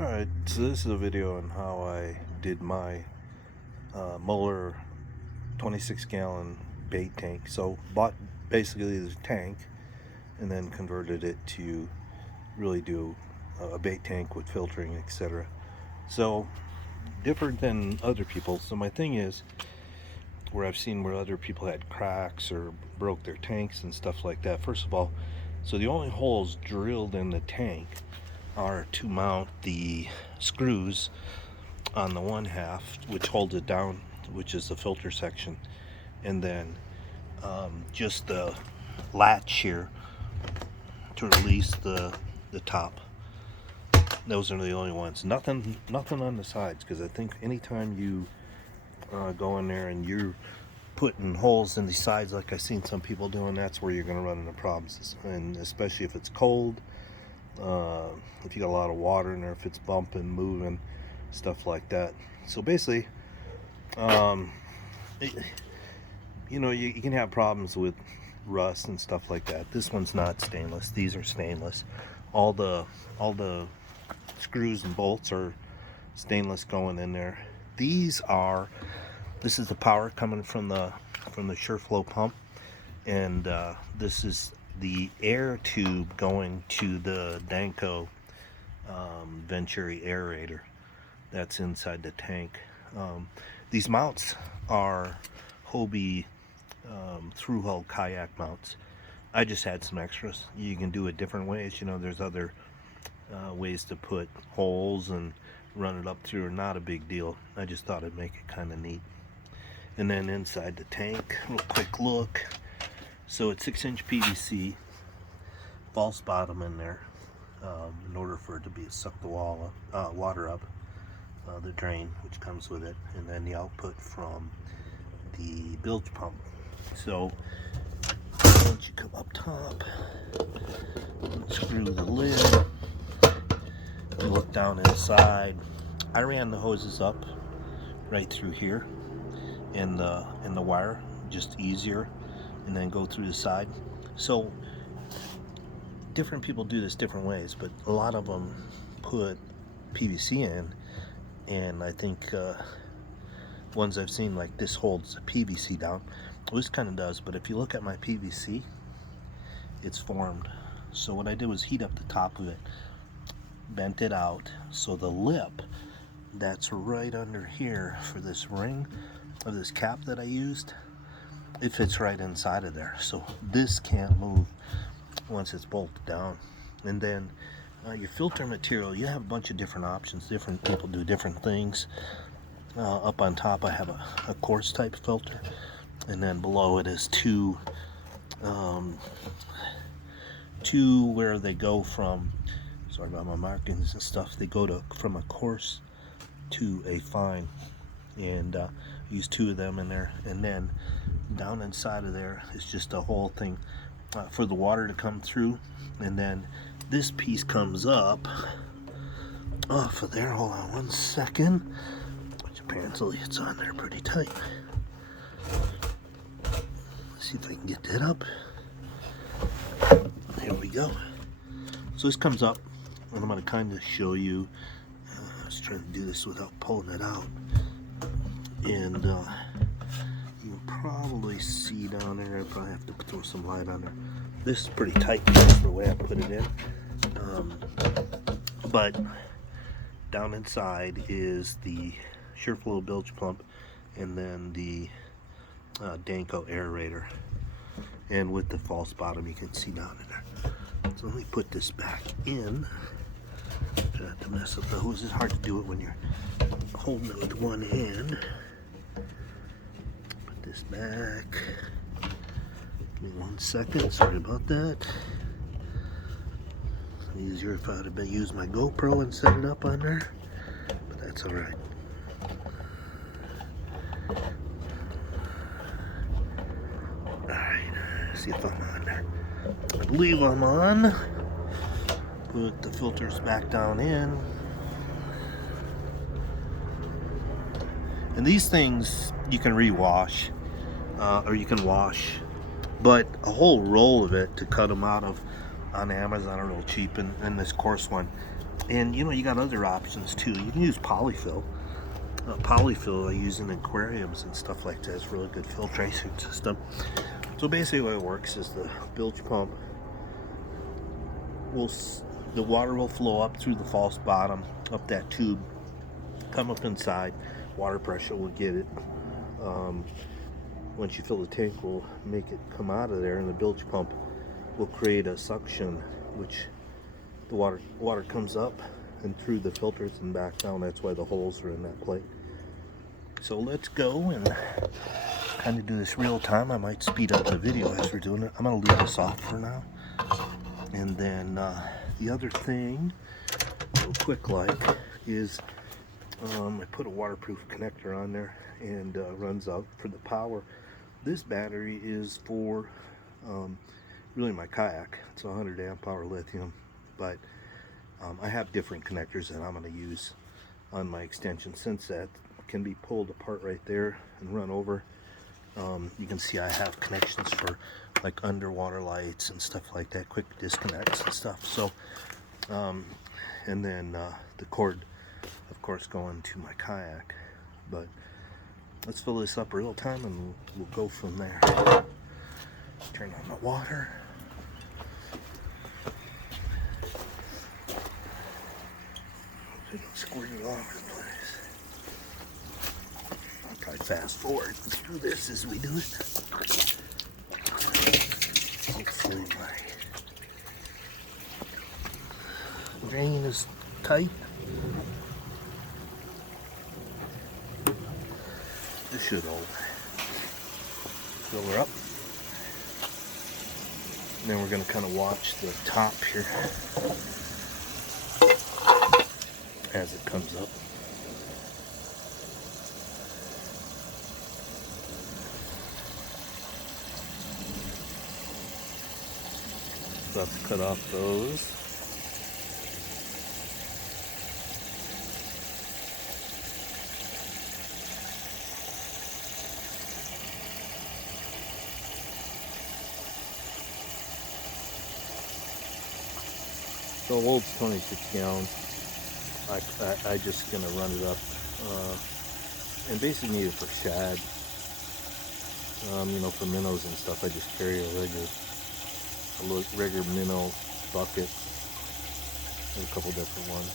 Alright, so this is a video on how I did my Moeller 26-gallon bait tank. So bought basically the tank and then converted it to really do a bait tank with filtering, etc. So different than other people. So my thing is, where I've seen where other people had cracks or broke their tanks and stuff like that. First of all, so the only holes drilled in the tank are to mount the screws on the one half, which holds it down, which is the filter section, and then just the latch here to release the top. Those are the only ones. Nothing on the sides, because I think anytime you go in there and you're putting holes in the sides like I've seen some people doing, that's where you're going to run into problems, and especially if it's cold, if you got a lot of water in there, if it's bumping, moving, stuff like that. So basically, you can have problems with rust and stuff like that. This one's not stainless. These are stainless. All the screws and bolts are stainless going in there. This is the power coming from the Surflo pump, and this is the air tube going to the Dannco Aerator that's inside the tank. These mounts are Hobie through hull kayak mounts. I just had some extras. You can do it different ways. There's other ways to put holes and run it up through. Not a big deal. I just thought it'd make it kind of neat. And then inside the tank, real quick look. So it's 6-inch PVC, false bottom in there, in order for it to suck the water up, the drain, which comes with it, and then the output from the bilge pump. So once you come up top, unscrew the lid, you look down inside. I ran the hoses up right through here in the wire, just easier, and then go through the side. So different people do this different ways, but a lot of them put PVC in, and I think ones I've seen, like this, holds the PVC down. Well, this kind of does, but if you look at my PVC, it's formed. So what I did was heat up the top of it, bent it out, so the lip that's right under here for this ring of this cap that I used, it fits right inside of there, so this can't move once it's bolted down. And then your filter material, you have a bunch of different options. Different people do different things. Up on top I have a coarse type filter, and then below it is two where they go from, sorry about my markings and stuff, they go from a coarse to a fine, and use two of them in there. And then down inside of there is just a whole thing for the water to come through, and then this piece comes up off of there. Hold on one second, which apparently it's on there pretty tight. Let's see if I can get that up. There we go. So this comes up, and I'm going to kind of show you. I was trying to do this without pulling it out, and you can probably see down there. I probably have to throw some light on there. This is pretty tight, that's the way I put it in. But down inside is the Surflo bilge pump, and then the Dannco Aerator. And with the false bottom, you can see down in there. So let me put this back in. Try not to mess up the hose. It's hard to do it when you're holding it with one hand. Put this back. Give me 1 second. Sorry about that. It's easier if I would have used my GoPro and set it up on there, but that's all right. All right. See if I'm on there. I believe I'm on. Put the filters back down in. And these things you can rewash, or you can wash, but a whole roll of it to cut them out of on Amazon are real cheap, and this coarse one And you know, you got other options too. You can use polyfill. Polyfill I use in aquariums and stuff like that. It's a really good filtration system. So basically what it works is the bilge pump will, the water will flow up through the false bottom, up that tube, come up inside, water pressure will get it. Once you fill the tank, will make it come out of there, and the bilge pump will create a suction, which the water comes up and through the filters and back down. That's why the holes are in that plate. So let's go and kind of do this real time. I might speed up the video as we're doing it. I'm going to leave this off for now. And then the other thing, real quick like, is I put a waterproof connector on there and runs out for the power. This battery is for really my kayak. It's 100 amp hour lithium, but I have different connectors that I'm going to use on my extension, since that can be pulled apart right there and run over. You can see I have connections for like underwater lights and stuff like that, quick disconnects and stuff. So and then the cord, of course, going to my kayak. But let's fill this up real time and we'll go from there. Turn on the water. Squirt it all over the place. I'll try fast forward through this as we do it. Hopefully my drain is tight. This should hold. Fill her up. And then we're going to kind of watch the top here as it comes up. So I have to cut off those. So it holds 26 gallons. I just gonna run it up, and basically need it for shad. You know, for minnows and stuff. I just carry a regular minnow bucket. There's a couple different ones.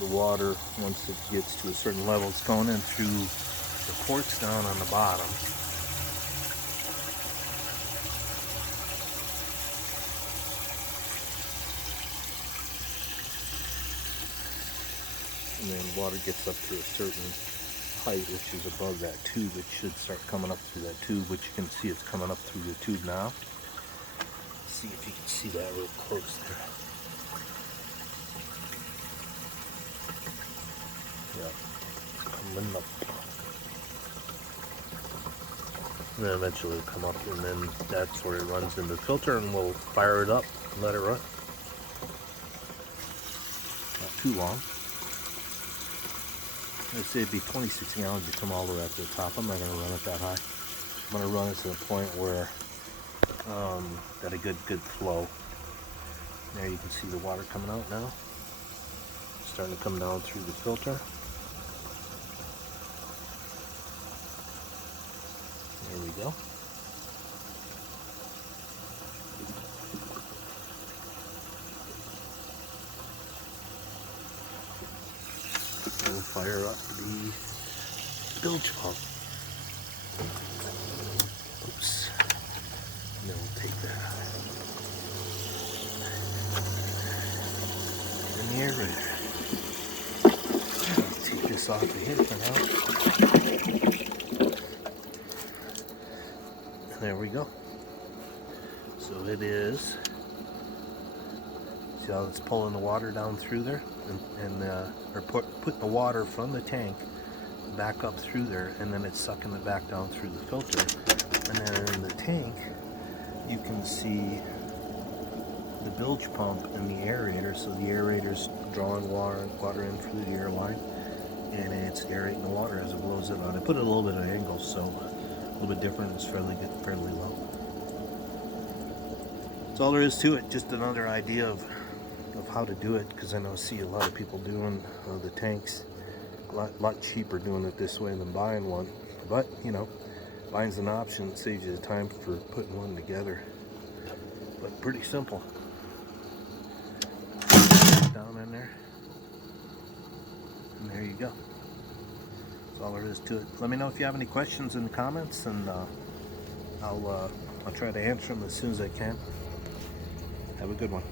The water, once it gets to a certain level, it's going in through the quartz down on the bottom. And then water gets up to a certain height, which is above that tube. It should start coming up through that tube, which you can see it's coming up through the tube now. Let's see if you can see that real close there. Yeah, it's coming up. And then eventually it'll come up, and then that's where it runs into the filter, and we'll fire it up and let it run. Not too long. I'd say it'd be 26 gallons to come all the way up to the top. I'm not going to run it that high. I'm going to run it to the point where got a good flow. There you can see the water coming out now. Starting to come down through the filter. There we go. We'll fire up the bilge pump. Oops. And then we'll take that out. And the aerator. Take this off of here for now. And there we go. So it is. See how it's pulling the water down through there, or putting the water from the tank back up through there, and then it's sucking it back down through the filter. And then in the tank, you can see the bilge pump and the aerator. So the aerator's drawing water in through the airline, and it's aerating the water as it blows it on. I put it a little bit at an angle, so a little bit different. It's fairly good, fairly low. That's all there is to it. Just another idea of how to do it, because I know I see a lot of people doing the tanks a lot cheaper doing it this way than buying one. But you know, buying's an option. It saves you the time for putting one together. But pretty simple. Down in there, and there you go. That's all there is to it. Let me know if you have any questions in the comments, and I'll try to answer them as soon as I can. Have a good one.